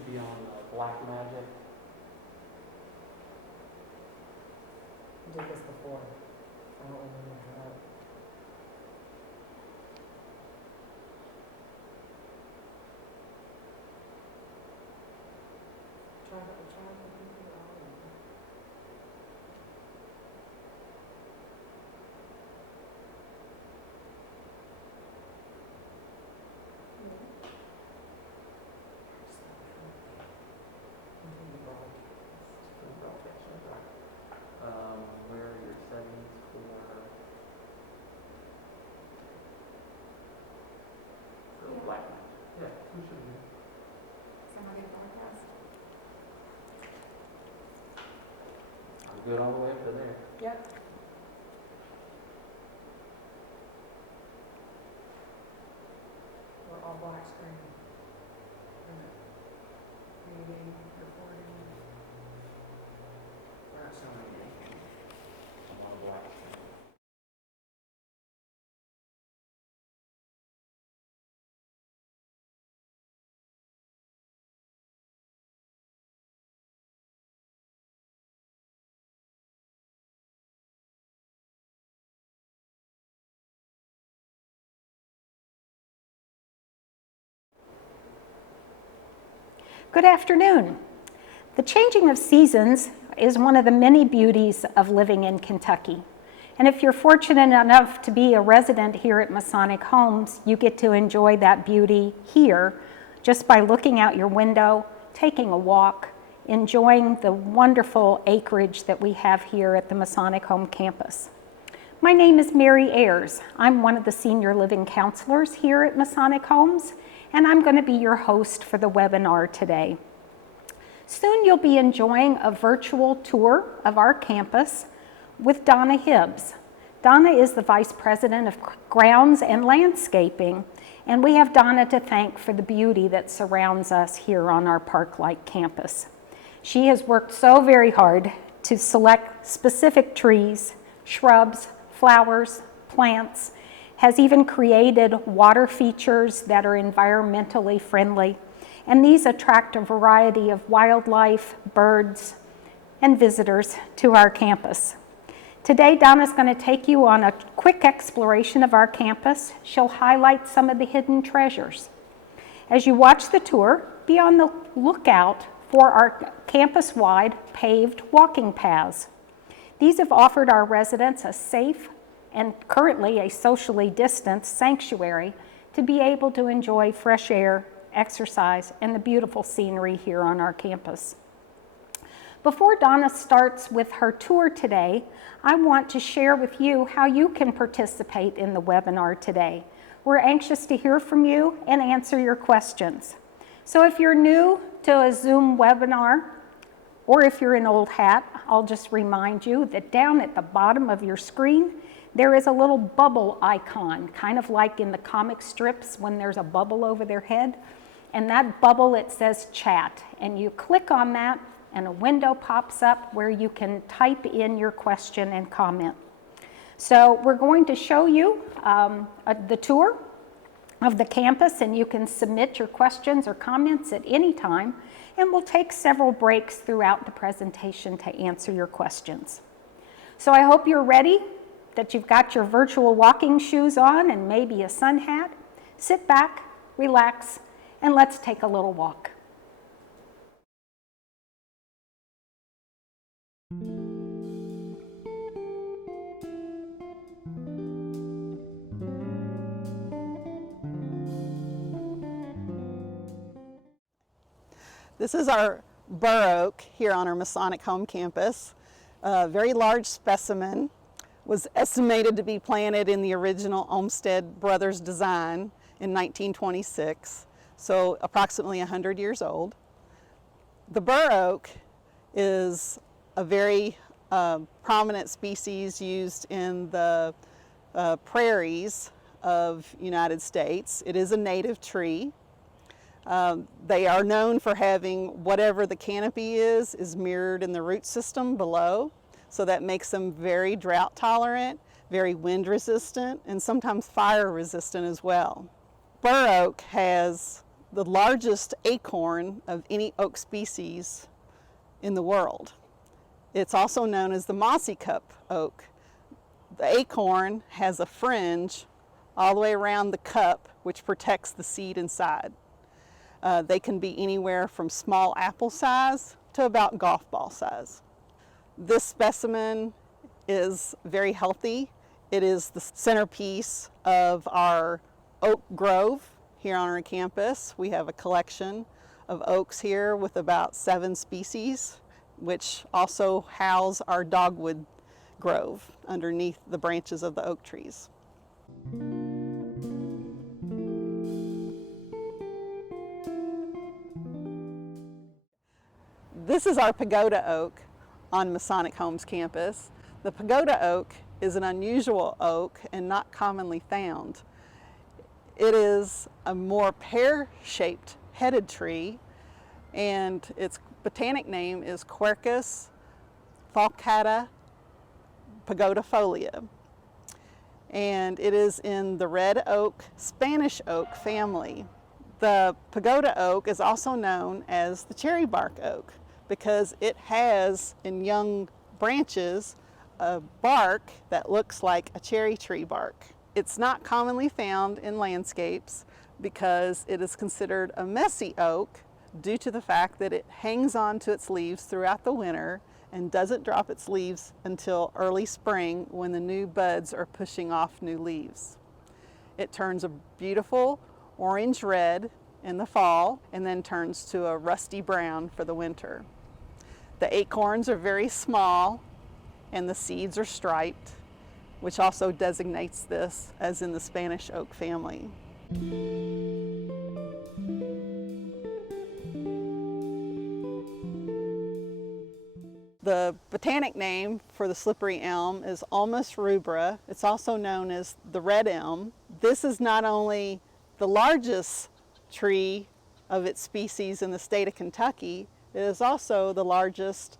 should be on Black Magic. I did this before. I don't remember how. Try to do all of them. Where are your settings for Black Magic? Yeah, we should be. Somebody broadcast. I'm good all the way up to there. Yep. We're all black screen. Reading, recording. We're not showing anything. I'm on Black screen. Good afternoon. The changing of seasons is one of the many beauties of living in Kentucky. And if you're fortunate enough to be a resident here at Masonic Homes, you get to enjoy that beauty here just by looking out your window, taking a walk, enjoying the wonderful acreage that we have here at the Masonic Home campus. My name is Mary Ayers. I'm one of the senior living counselors here at Masonic Homes, and I'm going to be your host for the webinar today. Soon you'll be enjoying a virtual tour of our campus with Donna Hibbs. Donna is the Vice President of Grounds and Landscaping, and we have Donna to thank for the beauty that surrounds us here on our park-like campus. She has worked so very hard to select specific trees, shrubs, flowers, plants, has even created water features that are environmentally friendly, and these attract a variety of wildlife, birds, and visitors to our campus. Today, Donna's going to take you on a quick exploration of our campus. She'll highlight some of the hidden treasures. As you watch the tour, be on the lookout for our campus-wide paved walking paths. These have offered our residents a safe and currently a socially distanced sanctuary to be able to enjoy fresh air, exercise, and the beautiful scenery here on our campus. Before Donna starts with her tour today, I want to share with you how you can participate in the webinar today. We're anxious to hear from you and answer your questions. So if you're new to a Zoom webinar, or if you're an old hat, I'll just remind you that down at the bottom of your screen, there is a little bubble icon, kind of like in the comic strips when there's a bubble over their head. And that bubble, it says chat. And you click on that and a window pops up where you can type in your question and comment. So we're going to show you the tour of the campus, and you can submit your questions or comments at any time. And we'll take several breaks throughout the presentation to answer your questions. So I hope you're ready, that you've got your virtual walking shoes on and maybe a sun hat. Sit back, relax, and let's take a little walk. This is our bur oak here on our Masonic home campus. A very large specimen, was estimated to be planted in the original Olmsted Brothers design in 1926, so approximately 100 years old. The bur oak is a very prominent species used in the prairies of United States. It is a native tree. They are known for having whatever the canopy is mirrored in the root system below. So that makes them very drought tolerant, very wind resistant, and sometimes fire resistant as well. Bur oak has the largest acorn of any oak species in the world. It's also known as the mossy cup oak. The acorn has a fringe all the way around the cup, which protects the seed inside. They can be anywhere from small apple size to about golf ball size. This specimen is very healthy. It is the centerpiece of our oak grove here on our campus. We have a collection of oaks here with about 7 species, which also house our dogwood grove underneath the branches of the oak trees. This is our pagoda oak on Masonic Homes campus. The pagoda oak is an unusual oak and not commonly found. It is a more pear-shaped headed tree, and its botanic name is Quercus falcata pagodafolia. And it is in the red oak, Spanish oak family. The pagoda oak is also known as the cherry bark oak because it has in young branches a bark that looks like a cherry tree bark. It's not commonly found in landscapes because it is considered a messy oak due to the fact that it hangs on to its leaves throughout the winter and doesn't drop its leaves until early spring when the new buds are pushing off new leaves. It turns a beautiful orange red in the fall and then turns to a rusty brown for the winter. The acorns are very small and the seeds are striped, which also designates this as in the Spanish oak family. The botanic name for the slippery elm is Ulmus rubra. It's also known as the red elm. This is not only the largest tree of its species in the state of Kentucky, it is also the largest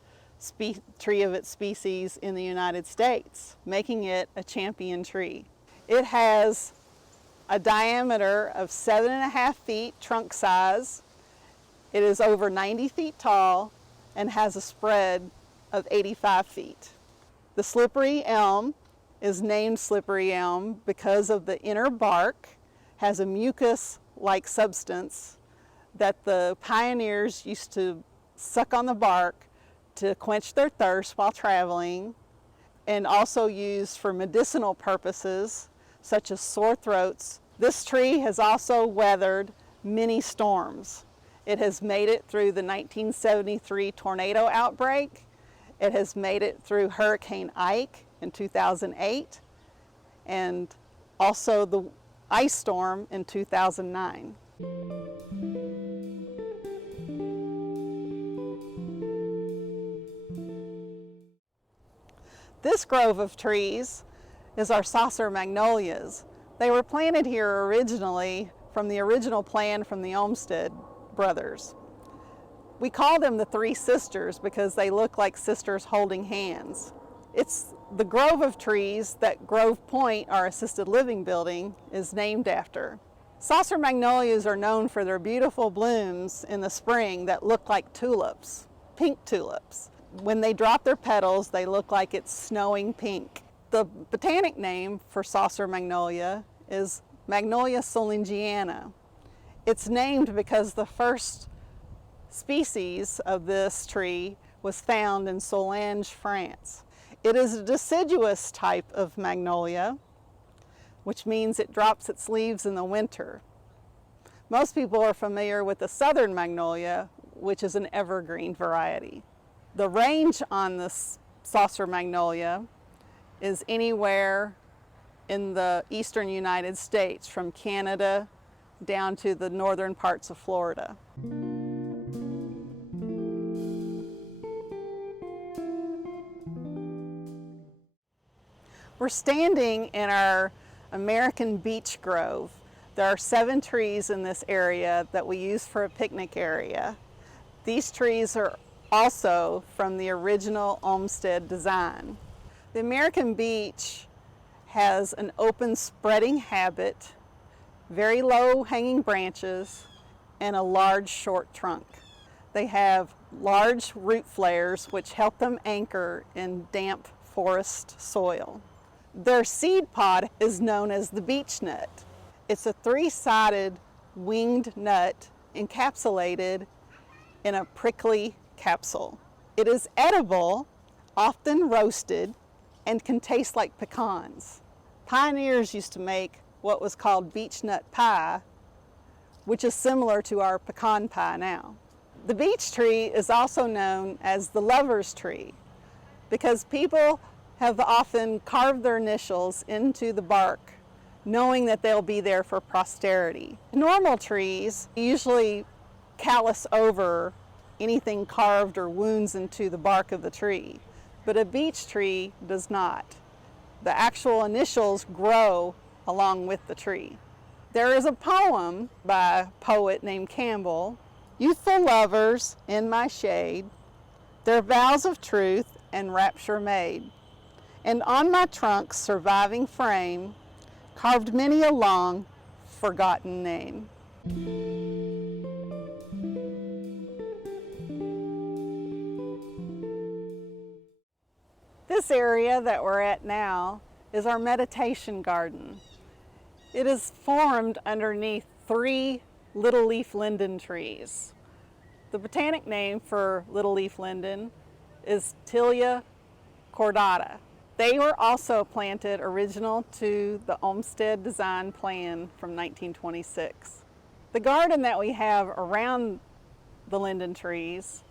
tree of its species in the United States, making it a champion tree. It has a diameter of 7.5 feet trunk size. It is over 90 feet tall and has a spread of 85 feet. The slippery elm is named slippery elm because of the inner bark has a mucus-like substance that the pioneers used to suck on the bark to quench their thirst while traveling, and also used for medicinal purposes such as sore throats. This tree has also weathered many storms. It has made it through the 1973 tornado outbreak. It has made it through Hurricane Ike in 2008 and also the ice storm in 2009. This grove of trees is our saucer magnolias. They were planted here originally from the original plan from the Olmsted brothers. We call them the Three Sisters because they look like sisters holding hands. It's the grove of trees that Grove Point, our assisted living building, is named after. Saucer magnolias are known for their beautiful blooms in the spring that look like tulips, pink tulips. When they drop their petals, they look like it's snowing pink. The botanic name for saucer magnolia is Magnolia solingiana. It's named because the first species of this tree was found in Solange, France. It is a deciduous type of magnolia, which means it drops its leaves in the winter. Most people are familiar with the southern magnolia, which is an evergreen variety. The range on this saucer magnolia is anywhere in the eastern United States, from Canada down to the northern parts of Florida. We're standing in our American beech grove. There are 7 trees in this area that we use for a picnic area. These trees are also from the original Olmsted design. The American beech has an open spreading habit, very low hanging branches, and a large short trunk. They have large root flares which help them anchor in damp forest soil. Their seed pod is known as the beech nut. It's a three-sided winged nut encapsulated in a prickly capsule. It is edible, often roasted, and can taste like pecans. Pioneers used to make what was called beech nut pie, which is similar to our pecan pie now. The beech tree is also known as the lover's tree because people have often carved their initials into the bark, knowing that they'll be there for posterity. Normal trees usually callus over anything carved or wounds into the bark of the tree, but a beech tree does not. The actual initials grow along with the tree. There is a poem by a poet named Campbell, "Youthful lovers in my shade, their vows of truth and rapture made, and on my trunk's surviving frame, carved many a long forgotten name." This area that we're at now is our meditation garden. It is formed underneath 3 little leaf linden trees. The botanic name for little leaf linden is Tilia cordata. They were also planted original to the Olmsted design plan from 1926. The garden that we have around the linden trees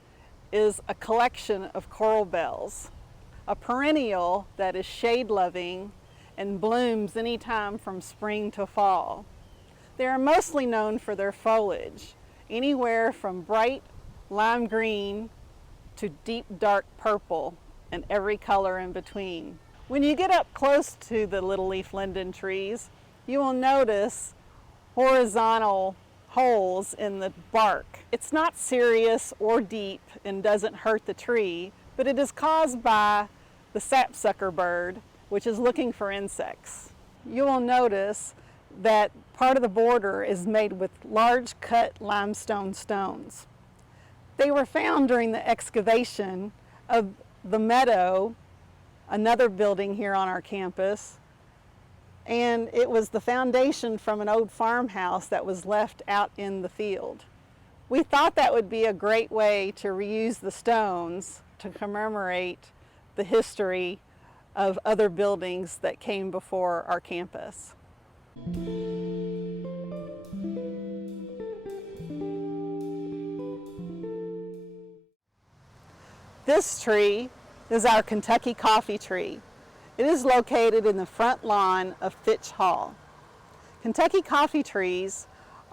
is a collection of coral bells, a perennial that is shade-loving and blooms anytime from spring to fall. They are mostly known for their foliage, anywhere from bright lime green to deep dark purple and every color in between. When you get up close to the little leaf linden trees, you will notice horizontal holes in the bark. It's not serious or deep and doesn't hurt the tree, but it is caused by the sapsucker bird, which is looking for insects. You will notice that part of the border is made with large cut limestone stones. They were found during the excavation of the meadow, another building here on our campus, and it was the foundation from an old farmhouse that was left out in the field. We thought that would be a great way to reuse the stones to commemorate the history of other buildings that came before our campus. This tree is our Kentucky coffee tree. It is located in the front lawn of Fitch Hall. Kentucky coffee trees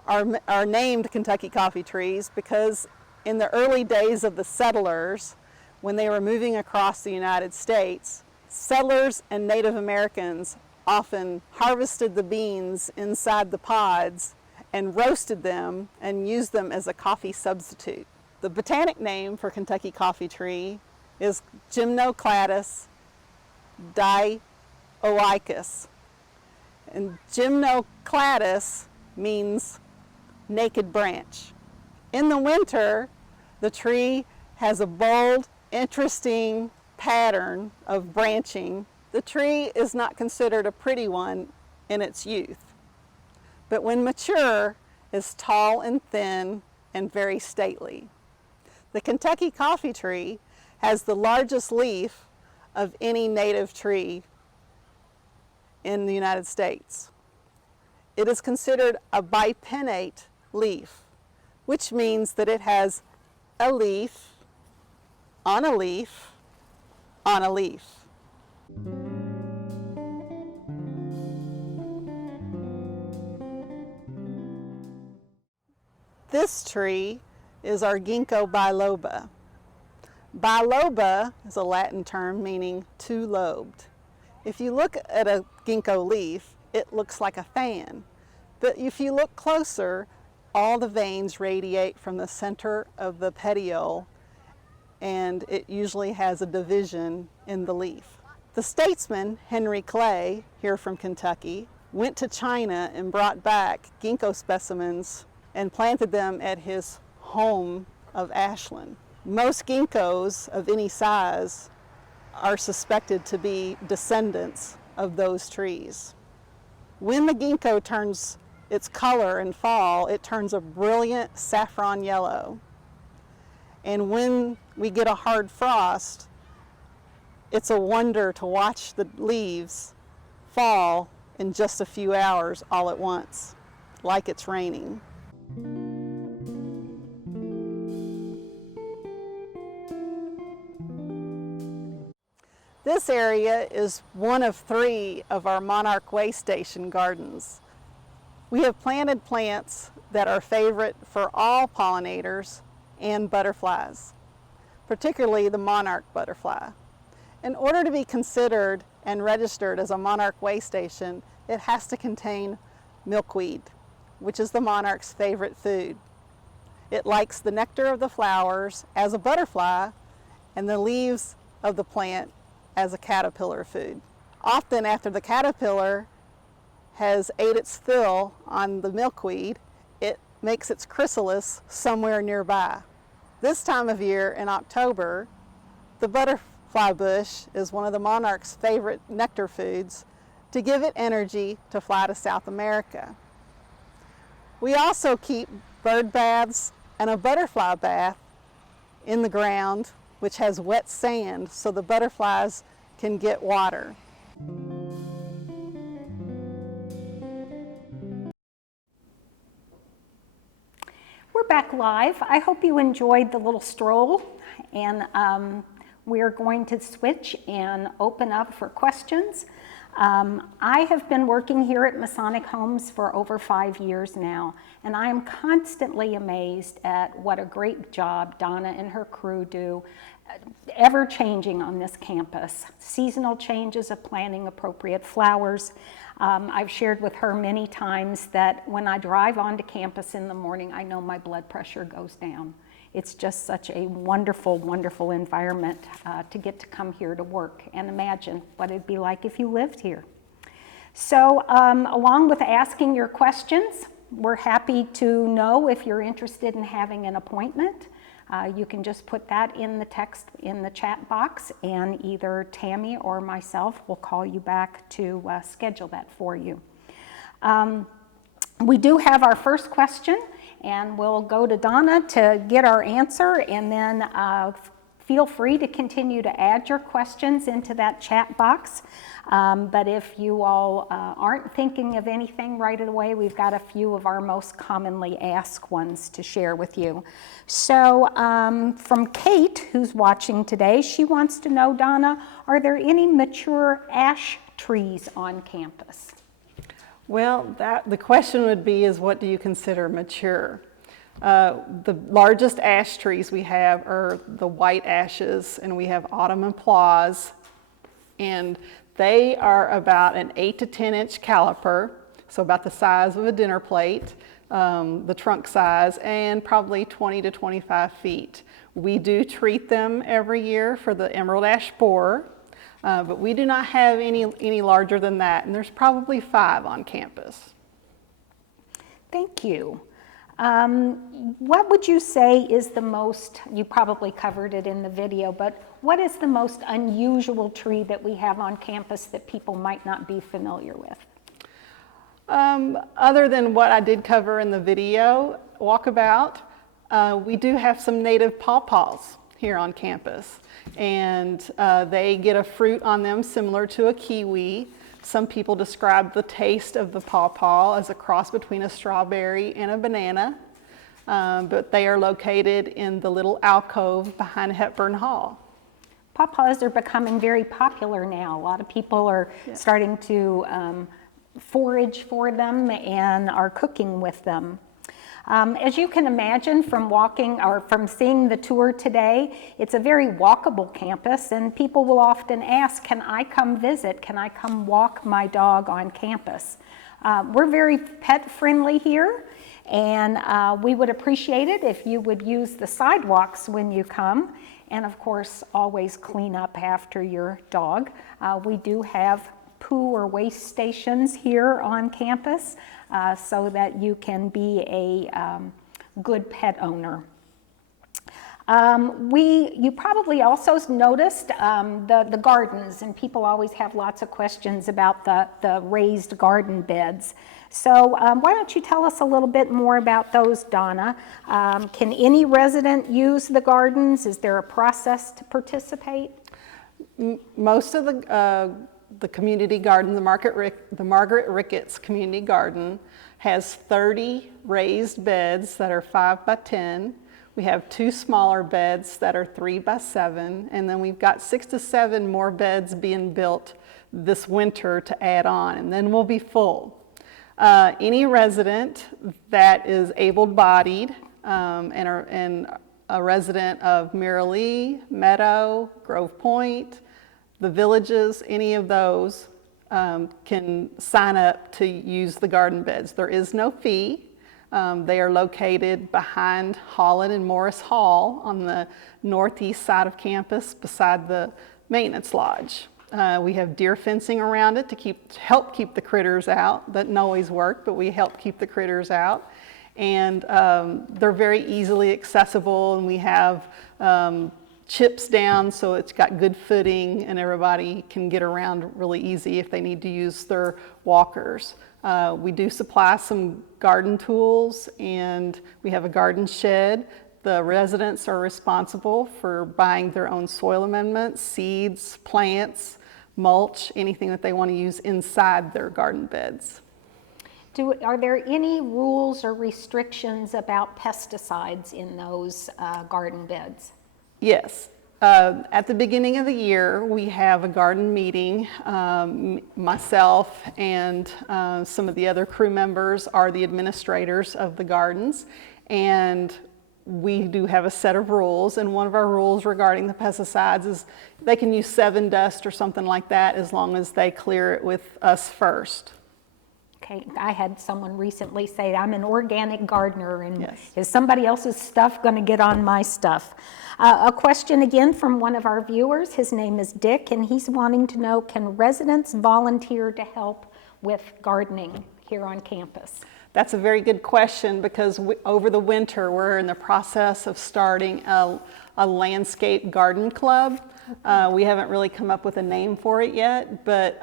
are named Kentucky coffee trees because in the early days of the settlers, when they were moving across the United States, settlers and Native Americans often harvested the beans inside the pods and roasted them and used them as a coffee substitute. The botanic name for Kentucky coffee tree is Gymnocladus dioicus. And Gymnocladus means naked branch. In the winter, the tree has a bold, interesting pattern of branching. The tree is not considered a pretty one in its youth, but when mature, is tall and thin and very stately. The Kentucky coffee tree has the largest leaf of any native tree in the United States. It is considered a bipinnate leaf, which means that it has a leaf on a leaf on a leaf. This tree is our Ginkgo biloba. Biloba is a Latin term meaning two-lobed. If you look at a ginkgo leaf, it looks like a fan. But if you look closer, all the veins radiate from the center of the petiole, and it usually has a division in the leaf. The statesman Henry Clay, here from Kentucky, went to China and brought back ginkgo specimens and planted them at his home of Ashland. Most ginkgos of any size are suspected to be descendants of those trees. When the ginkgo turns its color in fall, it turns a brilliant saffron yellow. And when we get a hard frost, it's a wonder to watch the leaves fall in just a few hours all at once, like it's raining. This area is one of 3 of our Monarch Way Station gardens. We have planted plants that are favorite for all pollinators and butterflies, particularly the monarch butterfly. In order to be considered and registered as a Monarch Way Station, it has to contain milkweed, which is the monarch's favorite food. It likes the nectar of the flowers as a butterfly and the leaves of the plant as a caterpillar food. Often after the caterpillar has ate its fill on the milkweed, it makes its chrysalis somewhere nearby. This time of year in October, the butterfly bush is one of the monarch's favorite nectar foods to give it energy to fly to South America. We also keep bird baths and a butterfly bath in the ground, which has wet sand so the butterflies can get water. We're back live. I hope you enjoyed the little stroll, and we're going to switch and open up for questions. I have been working here at Masonic Homes for over 5 years now, and I am constantly amazed at what a great job Donna and her crew do, ever changing on this campus. Seasonal changes of planting appropriate flowers. I've shared with her many times that when I drive onto campus in the morning, I know my blood pressure goes down. It's just such a wonderful, wonderful environment to get to come here to work and imagine what it'd be like if you lived here. So along with asking your questions, we're happy to know if you're interested in having an appointment. You can just put that in the text in the chat box, and either Tammy or myself will call you back to schedule that for you. We do have our first question, and we'll go to Donna to get our answer, and then feel free to continue to add your questions into that chat box. But if you all aren't thinking of anything right away, we've got a few of our most commonly asked ones to share with you. So from Kate, who's watching today, she wants to know, Donna, are there any mature ash trees on campus? Well, the question would be is what do you consider mature? The largest ash trees we have are the white ashes, and we have autumn applause, and they are about an 8 to 10 inch caliper, so about the size of a dinner plate, the trunk size, and probably 20 to 25 feet. We do treat them every year for the emerald ash borer, but we do not have any larger than that, and there's probably 5 on campus. Thank you. What would you say is the most, you probably covered it in the video, but what is the most unusual tree that we have on campus that people might not be familiar with? Other than what I did cover in the video walkabout, we do have some native pawpaws here on campus, and they get a fruit on them similar to a kiwi. Some people describe the taste of the pawpaw as a cross between a strawberry and a banana, but they are located in the little alcove behind Hepburn Hall. Pawpaws are becoming very popular now. A lot of people are starting to forage for them and are cooking with them. As you can imagine from walking or from seeing the tour today, it's a very walkable campus, and people will often ask, can I come visit? Can I come walk my dog on campus? We're very pet friendly here, and we would appreciate it if you would use the sidewalks when you come, and of course always clean up after your dog. We do have poo or waste stations here on campus so that you can be a good pet owner. You probably also noticed the gardens, and people always have lots of questions about the raised garden beds. So why don't you tell us a little bit more about those, Donna? Can any resident use the gardens? Is there a process to participate? Most of the community garden, the Margaret Ricketts Community Garden, has 30 raised beds that are 5 by 10. We have 2 smaller beds that are 3 by 7, and then we've got 6 to 7 more beds being built this winter to add on, and then we'll be full. Any resident that is able-bodied and a resident of Miralee, Meadow, Grove Point, the Villages, any of those can sign up to use the garden beds. There is no fee. They are located behind Holland and Morris Hall on the northeast side of campus beside the maintenance lodge. We have deer fencing around it to help keep the critters out. That doesn't always work, but we help keep the critters out. And they're very easily accessible, and we have chips down so it's got good footing and everybody can get around really easy if they need to use their walkers. We do supply some garden tools, and we have a garden shed. The residents are responsible for buying their own soil amendments, seeds, plants, mulch, anything that they want to use inside their garden beds. Are there any rules or restrictions about pesticides in those garden beds? Yes. At the beginning of the year, we have a garden meeting. Myself and some of the other crew members are the administrators of the gardens, and we do have a set of rules, and one of our rules regarding the pesticides is they can use 7 dust or something like that as long as they clear it with us first. Okay, I had someone recently say, I'm an organic gardener, and Yes. Is somebody else's stuff going to get on my stuff? A question again from one of our viewers. His name is Dick, and he's wanting to know, can residents volunteer to help with gardening here on campus? That's a very good question, because over the winter we're in the process of starting a landscape garden club. We haven't really come up with a name for it yet, but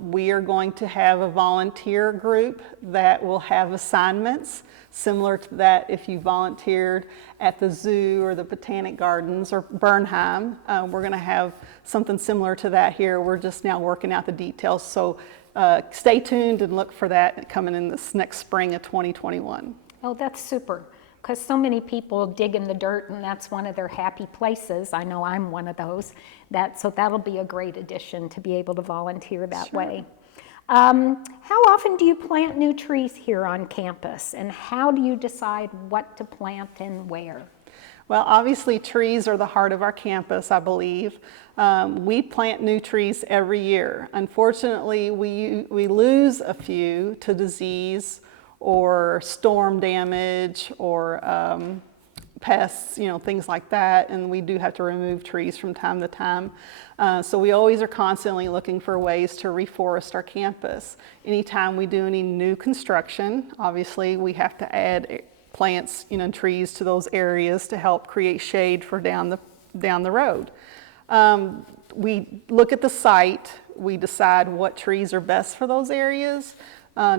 we are going to have a volunteer group that will have assignments similar to that if you volunteered at the zoo or the Botanic Gardens or Bernheim. We're going to have something similar to that here. We're just now working out the details, so stay tuned and look for that coming in this next spring of 2021. Oh, that's super, because so many people dig in the dirt, and that's one of their happy places. I know I'm one of those. So that'll be a great addition to be able to volunteer that Sure. way. How often do you plant new trees here on campus, and how do you decide what to plant and where? Well, obviously trees are the heart of our campus, I believe. We plant new trees every year. Unfortunately, we lose a few to disease or storm damage or pests, things like that, and we do have to remove trees from time to time. So we always are constantly looking for ways to reforest our campus. Anytime we do any new construction, obviously we have to add plants, trees to those areas to help create shade for down the road. We look at the site, we decide what trees are best for those areas,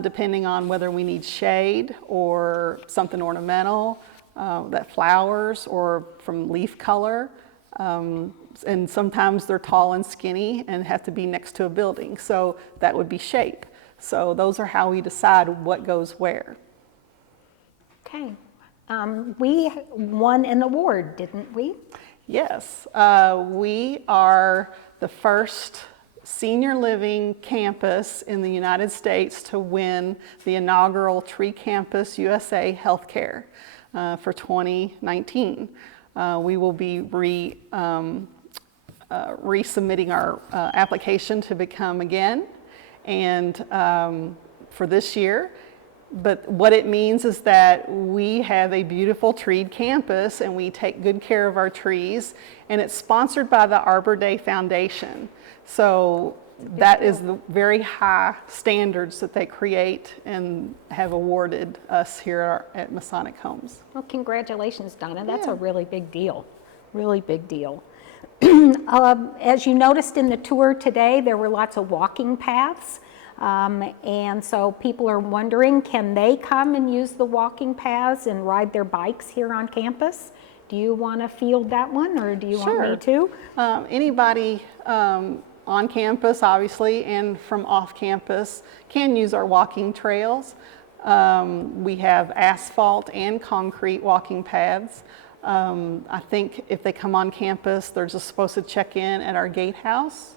depending on whether we need shade or something ornamental, that flowers or from leaf color. And sometimes they're tall and skinny and have to be next to a building, so that would be shape. So those are how we decide what goes where. Okay. We won an award, didn't we? Yes, we are the first senior living campus in the United States to win the inaugural Tree Campus USA Healthcare for 2019. We will be resubmitting our application to become again, and for this year. But what it means is that we have a beautiful treed campus and we take good care of our trees, and it's sponsored by the Arbor Day Foundation. So that is the very high standards that they create and have awarded us here at Masonic Homes. Well, congratulations, Donna. That's a Yeah. really big deal, really big deal. As you noticed in the tour today, there were lots of walking paths. And so people are wondering, can they come and use the walking paths and ride their bikes here on campus? Do you want to field that one, or do you want me to? Anybody on campus, obviously, and from off campus can use our walking trails. We have asphalt and concrete walking paths. I think if they come on campus, they're just supposed to check in at our gatehouse.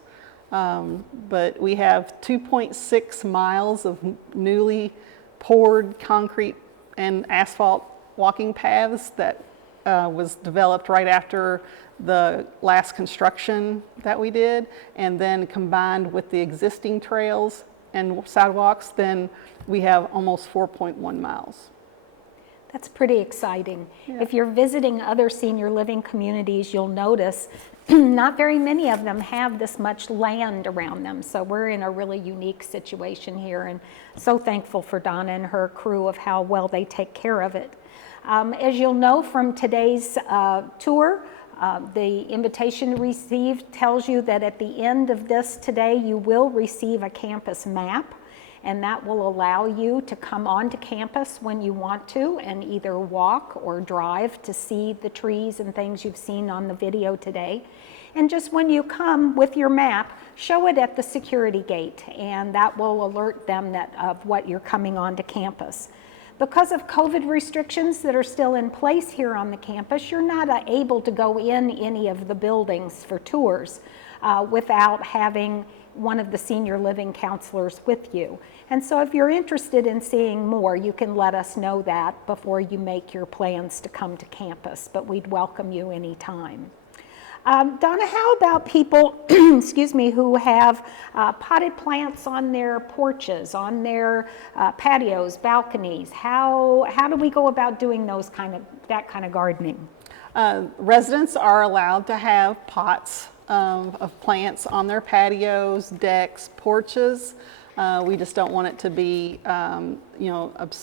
But we have 2.6 miles of newly poured concrete and asphalt walking paths that was developed right after the last construction that we did, and then combined with the existing trails and sidewalks, then we have almost 4.1 miles. That's pretty exciting. Yeah. If you're visiting other senior living communities, you'll notice not very many of them have this much land around them. So we're in a really unique situation here, and so thankful for Donna and her crew of how well they take care of it. As you'll know from today's tour, the invitation received tells you that at the end of this today, you will receive a campus map, and that will allow you to come onto campus when you want to and either walk or drive to see the trees and things you've seen on the video today. And just when you come with your map, show it at the security gate, and that will alert them of what you're coming onto campus. Because of COVID restrictions that are still in place here on the campus, you're not able to go in any of the buildings for tours without having one of the senior living counselors with you. And so if you're interested in seeing more, you can let us know that before you make your plans to come to campus, but we'd welcome you anytime. Donna, how about people, excuse me, who have potted plants on their porches, on their patios, balconies? How do we go about doing that kind of gardening? Residents are allowed to have pots of plants on their patios, decks, porches. We just don't want it to be, an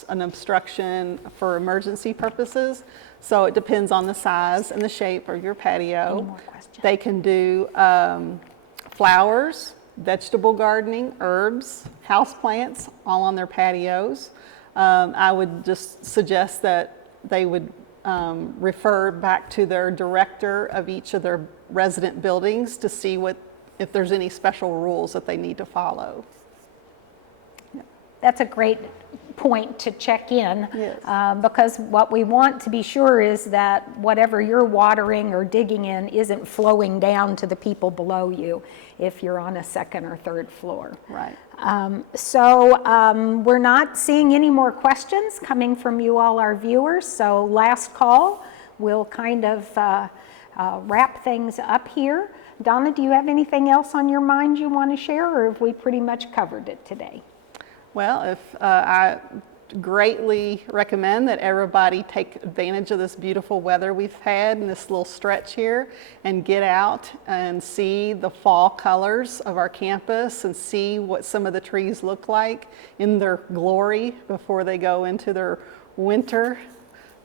obstruction for emergency purposes. So it depends on the size and the shape of your patio. Any more questions? They can do flowers, vegetable gardening, herbs, houseplants, all on their patios. I would just suggest that they would refer back to their director of each of their resident buildings to see if there's any special rules that they need to follow. That's a great point to check in. Yes. Because what we want to be sure is that whatever you're watering or digging in isn't flowing down to the people below you if you're on a second or third floor. Right. We're not seeing any more questions coming from you all, our viewers. So last call, we'll kind of wrap things up here. Donna, do you have anything else on your mind you want to share, or have we pretty much covered it today? Well, I greatly recommend that everybody take advantage of this beautiful weather we've had in this little stretch here and get out and see the fall colors of our campus and see what some of the trees look like in their glory before they go into their winter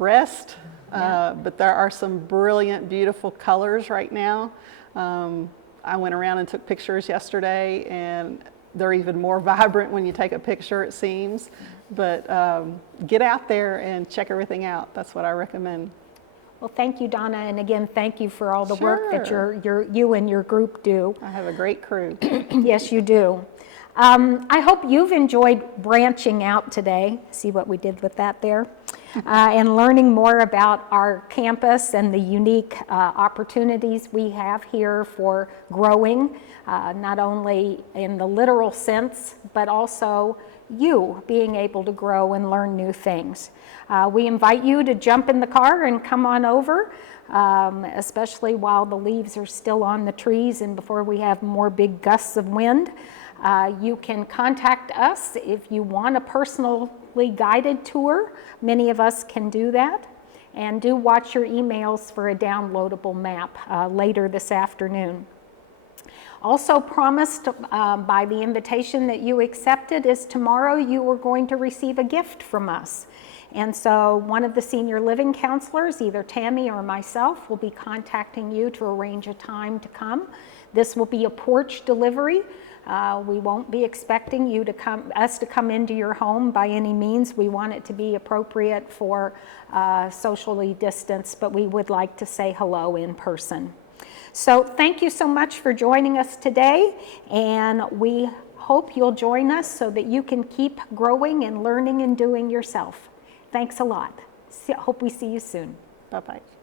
rest. But there are some brilliant, beautiful colors right now. I went around and took pictures yesterday, and they're even more vibrant when you take a picture, it seems. But get out there and check everything out. That's what I recommend. Well, thank you, Donna, and again, thank you for all the work that Sure. you and your group do. I have a great crew. Yes, you do. I hope you've enjoyed branching out today. See what we did with that there? And learning more about our campus and the unique opportunities we have here for growing, not only in the literal sense, but also you being able to grow and learn new things. We invite you to jump in the car and come on over, especially while the leaves are still on the trees and before we have more big gusts of wind. You can contact us if you want a personally guided tour. Many of us can do that. And do watch your emails for a downloadable map later this afternoon. Also promised by the invitation that you accepted is tomorrow you are going to receive a gift from us. And so one of the senior living counselors, either Tammy or myself, will be contacting you to arrange a time to come. This will be a porch delivery. We won't be expecting you to us to come into your home by any means. We want it to be appropriate for socially distanced, but we would like to say hello in person. So thank you so much for joining us today, and we hope you'll join us so that you can keep growing and learning and doing yourself. Thanks a lot. Hope we see you soon. Bye-bye.